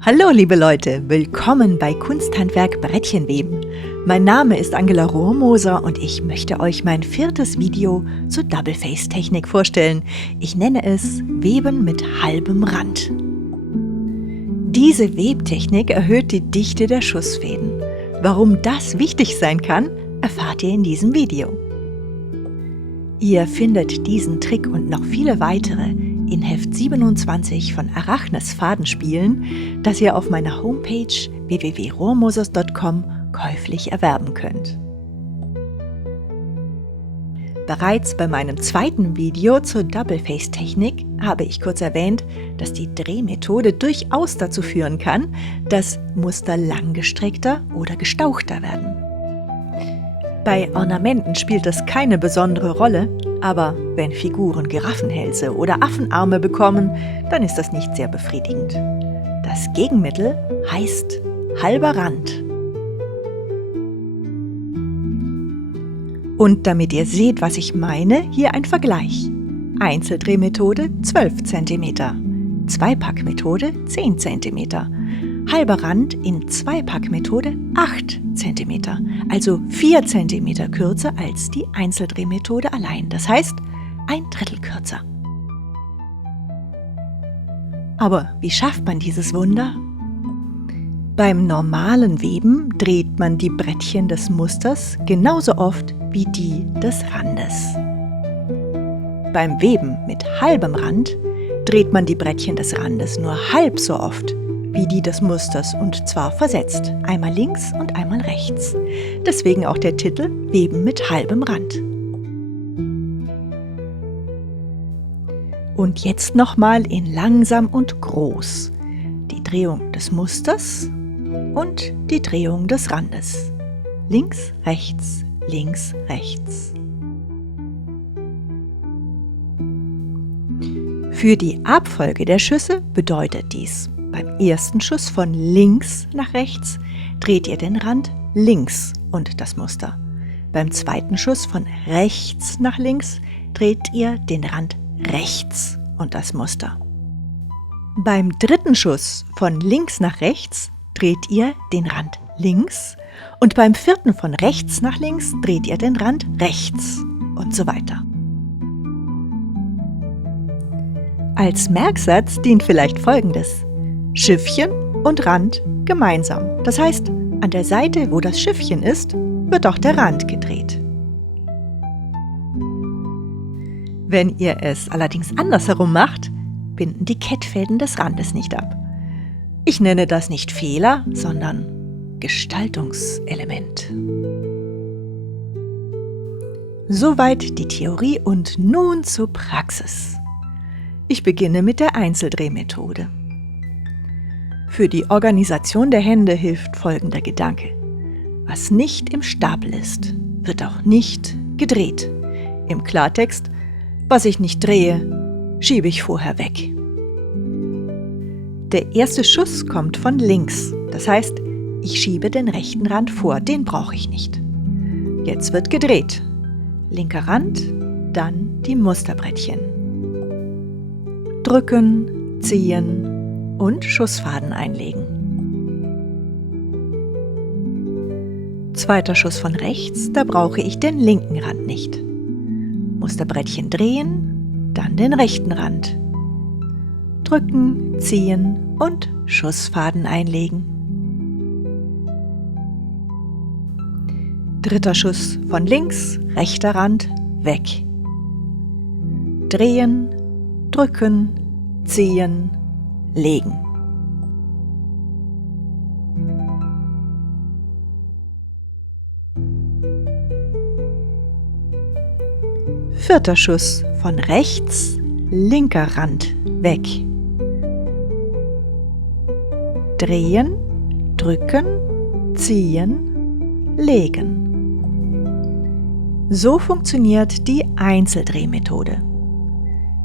Hallo liebe Leute, willkommen bei Kunsthandwerk Brettchenweben. Mein Name ist Angela Rohrmoser und ich möchte euch mein 4. Video zur Double-Face-Technik vorstellen. Ich nenne es Weben mit halbem Rand. Diese Webtechnik erhöht die Dichte der Schussfäden. Warum das wichtig sein kann, erfahrt ihr in diesem Video. Ihr findet diesen Trick und noch viele weitere in Heft 27 von Arachnes Fadenspielen, das ihr auf meiner Homepage www.rohrmosers.com käuflich erwerben könnt. Bereits bei meinem 2. Video zur Double-Face-Technik habe ich kurz erwähnt, dass die Drehmethode durchaus dazu führen kann, dass Muster langgestreckter oder gestauchter werden. Bei Ornamenten spielt das keine besondere Rolle, aber wenn Figuren Giraffenhälse oder Affenarme bekommen, dann ist das nicht sehr befriedigend. Das Gegenmittel heißt halber Rand. Und damit ihr seht, was ich meine, hier ein Vergleich. Einzeldrehmethode 12 cm, Zweipackmethode 10 cm, halber Rand in Zweipackmethode 8 cm, also 4 cm kürzer als die Einzeldrehmethode allein, das heißt 1/3 kürzer. Aber wie schafft man dieses Wunder? Beim normalen Weben dreht man die Brettchen des Musters genauso oft wie die des Randes. Beim Weben mit halbem Rand dreht man die Brettchen des Randes nur halb so oft wie die des Musters und zwar versetzt, einmal links und einmal rechts. Deswegen auch der Titel Weben mit halbem Rand. Und jetzt nochmal in langsam und groß. Die Drehung des Musters und die Drehung des Randes. Links, rechts, links, rechts. Für die Abfolge der Schüsse bedeutet dies: Beim ersten Schuss von links nach rechts dreht ihr den Rand links und das Muster. Beim zweiten Schuss von rechts nach links dreht ihr den Rand rechts und das Muster. Beim dritten Schuss von links nach rechts dreht ihr den Rand links und beim vierten von rechts nach links dreht ihr den Rand rechts und so weiter. Als Merksatz dient vielleicht Folgendes: Schiffchen und Rand gemeinsam. Das heißt, an der Seite, wo das Schiffchen ist, wird auch der Rand gedreht. Wenn ihr es allerdings andersherum macht, binden die Kettfäden des Randes nicht ab. Ich nenne das nicht Fehler, sondern Gestaltungselement. Soweit die Theorie und nun zur Praxis. Ich beginne mit der Einzeldrehmethode. Für die Organisation der Hände hilft folgender Gedanke: Was nicht im Stapel ist, wird auch nicht gedreht. Im Klartext: Was ich nicht drehe, schiebe ich vorher weg. Der erste Schuss kommt von links, das heißt, ich schiebe den rechten Rand vor, den brauche ich nicht. Jetzt wird gedreht. Linker Rand, dann die Musterbrettchen. Drücken, ziehen und Schussfaden einlegen. Zweiter Schuss von rechts, da brauche ich den linken Rand nicht. Musterbrettchen drehen, dann den rechten Rand. Drücken, ziehen und Schussfaden einlegen. Dritter Schuss von links, rechter Rand, weg. Drehen, drücken, ziehen, legen. Vierter Schuss von rechts, linker Rand, weg. Drehen, drücken, ziehen, legen. So funktioniert die Einzeldrehmethode.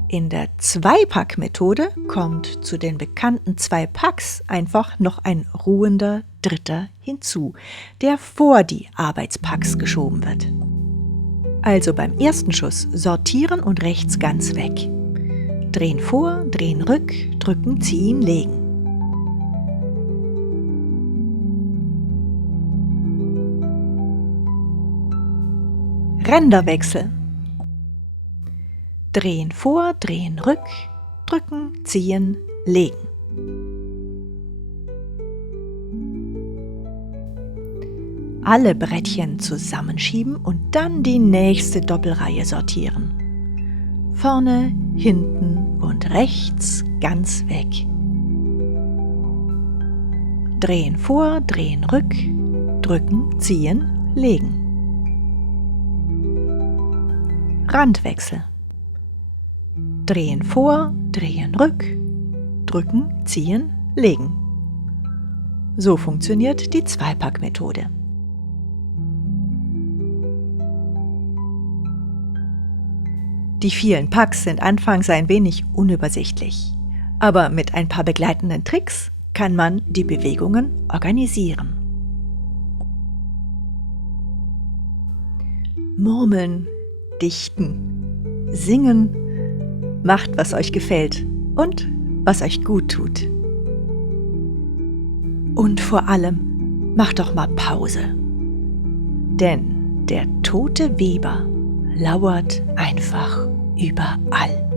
In der Zweipackmethode kommt zu den bekannten 2 Packs einfach noch ein ruhender Dritter hinzu, der vor die Arbeitspacks geschoben wird. Also beim ersten Schuss sortieren und rechts ganz weg. Drehen vor, drehen rück, drücken, ziehen, legen. Ränderwechsel. Drehen vor, drehen rück, drücken, ziehen, legen. Alle Brettchen zusammenschieben und dann die nächste Doppelreihe sortieren. Vorne, hinten und rechts ganz weg. Drehen vor, drehen rück, drücken, ziehen, legen. Randwechsel. Drehen vor, drehen rück, drücken, ziehen, legen. So funktioniert die Zweipack-Methode. Die vielen Packs sind anfangs ein wenig unübersichtlich, aber mit ein paar begleitenden Tricks kann man die Bewegungen organisieren. Murmeln, dichten, singen, macht, was euch gefällt und was euch gut tut. Und vor allem, macht doch mal Pause. Denn der tote Weber lauert einfach überall.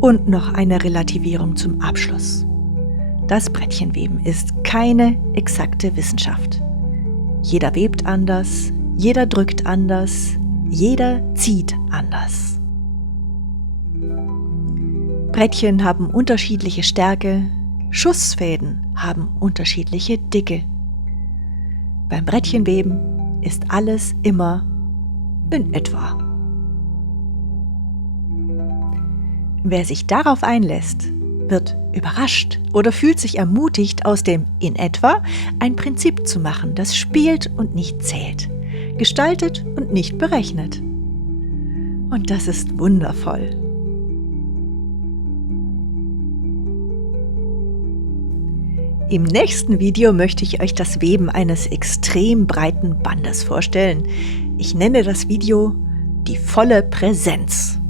Und noch eine Relativierung zum Abschluss. Das Brettchenweben ist keine exakte Wissenschaft. Jeder webt anders, jeder drückt anders, jeder zieht anders. Brettchen haben unterschiedliche Stärke, Schussfäden haben unterschiedliche Dicke. Beim Brettchenweben ist alles immer in etwa. Wer sich darauf einlässt, wird überrascht oder fühlt sich ermutigt, aus dem in etwa ein Prinzip zu machen, das spielt und nicht zählt, gestaltet und nicht berechnet. Und das ist wundervoll. Im nächsten Video möchte ich euch das Weben eines extrem breiten Bandes vorstellen. Ich nenne das Video die volle Präsenz.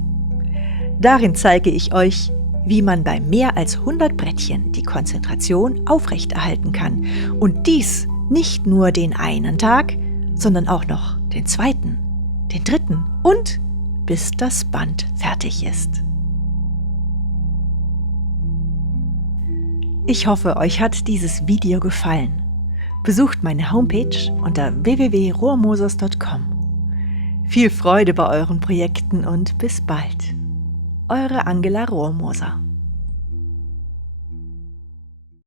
Darin zeige ich euch, wie man bei mehr als 100 Brettchen die Konzentration aufrechterhalten kann. Und dies nicht nur den einen Tag, sondern auch noch den zweiten, den dritten und bis das Band fertig ist. Ich hoffe, euch hat dieses Video gefallen. Besucht meine Homepage unter www.rohrmosers.com. Viel Freude bei euren Projekten und bis bald. Eure Angela Rohrmoser.